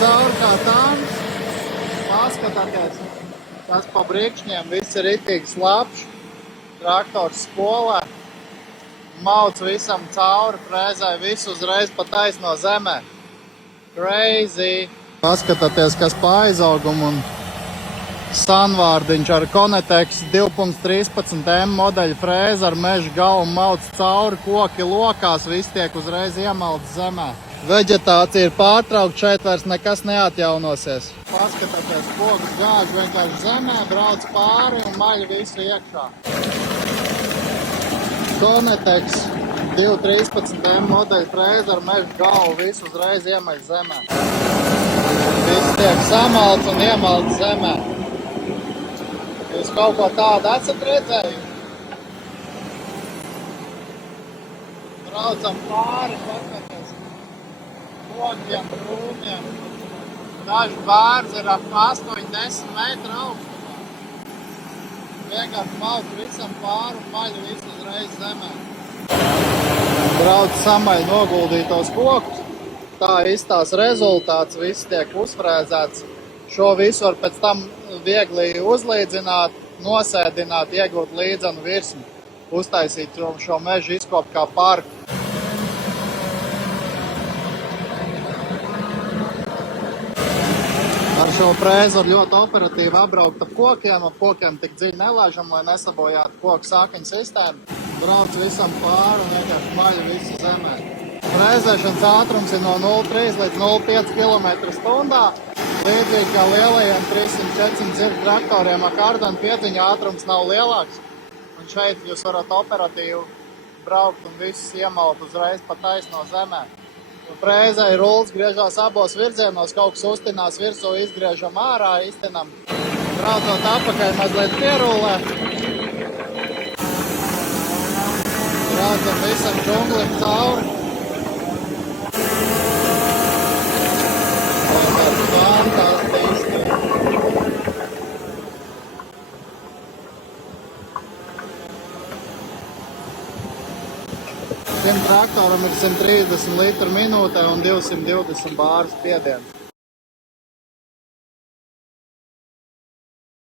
cauri kā tāms. Paskatieties, tas pa brikšņiem viss ir ritīgi slapš. Traktors spolē. Mauc visam cauri, frēzē visu uzreiz pa taisno zemē. Crazy! Paskatieties, kas pa aizaugum un sanvārdiņš ar Konetex 2.13M modeļa frēzi ar meža galvu mauc cauri, koki lokās, viss tiek uzreiz iemalts zemē. Veģetācija ir pārtraukta, šeit vairs nekas neatjaunosies. Paskatieties, koks gāž vienkārši zemē, brauc pāri un maļ visu iekšā. Konetex 2.13M modeļa frēzi ar meža galvu, visu uzreiz iemaļ zemē. Viss tiek samalts un iemalts zemē. Jūs kaut ko tādu esat redzējuši? Braucam pāri, paskaties, kokiem, krūmiem. Daži bērns ir ap 8-10 metru augstumā. Vienkārši mauc visam pāri un maļ visu uzreiz zemē. Brauc samaļ noguldītos kokus. Tā izstās rezultāts, viss tiek uzfrēzēts. Šo visu var pēc tam viegli uzlīdzināt, nosēdināt, iegūt līdzenu virsmu, uztaisīt šo mežu izkopu kā parku. Ar šo frēzi var ļoti operatīvi apbraukt ap kokiem tik dziļi nelaižam, lai nesabojātu koku sākaņu sistēmu. Brauc visam pāri un vienkārši maļ visu zemē. Frēzēšanas ātrums ir no 0,3 līdz 0,5 km/h. Līdzīgi kā lielajiem 300-400 zirgu traktoriem ar kārdanu piedziņa ātrums nav lielāks. Un šeit jūs varat operatīvi braukt un visus iemalt uzreiz pa taisno zemē. Frēzē ir rulls, griežās abos virzienos, kaut kas uztinās virsū, izgriežam ārā, iztinam. Braucot atpakaļ mazliet pierulē. Braucam visam džunglim cauri. Fantastiski! Šim traktoram ir 130 litru minūtē un 220 bāru spiediens.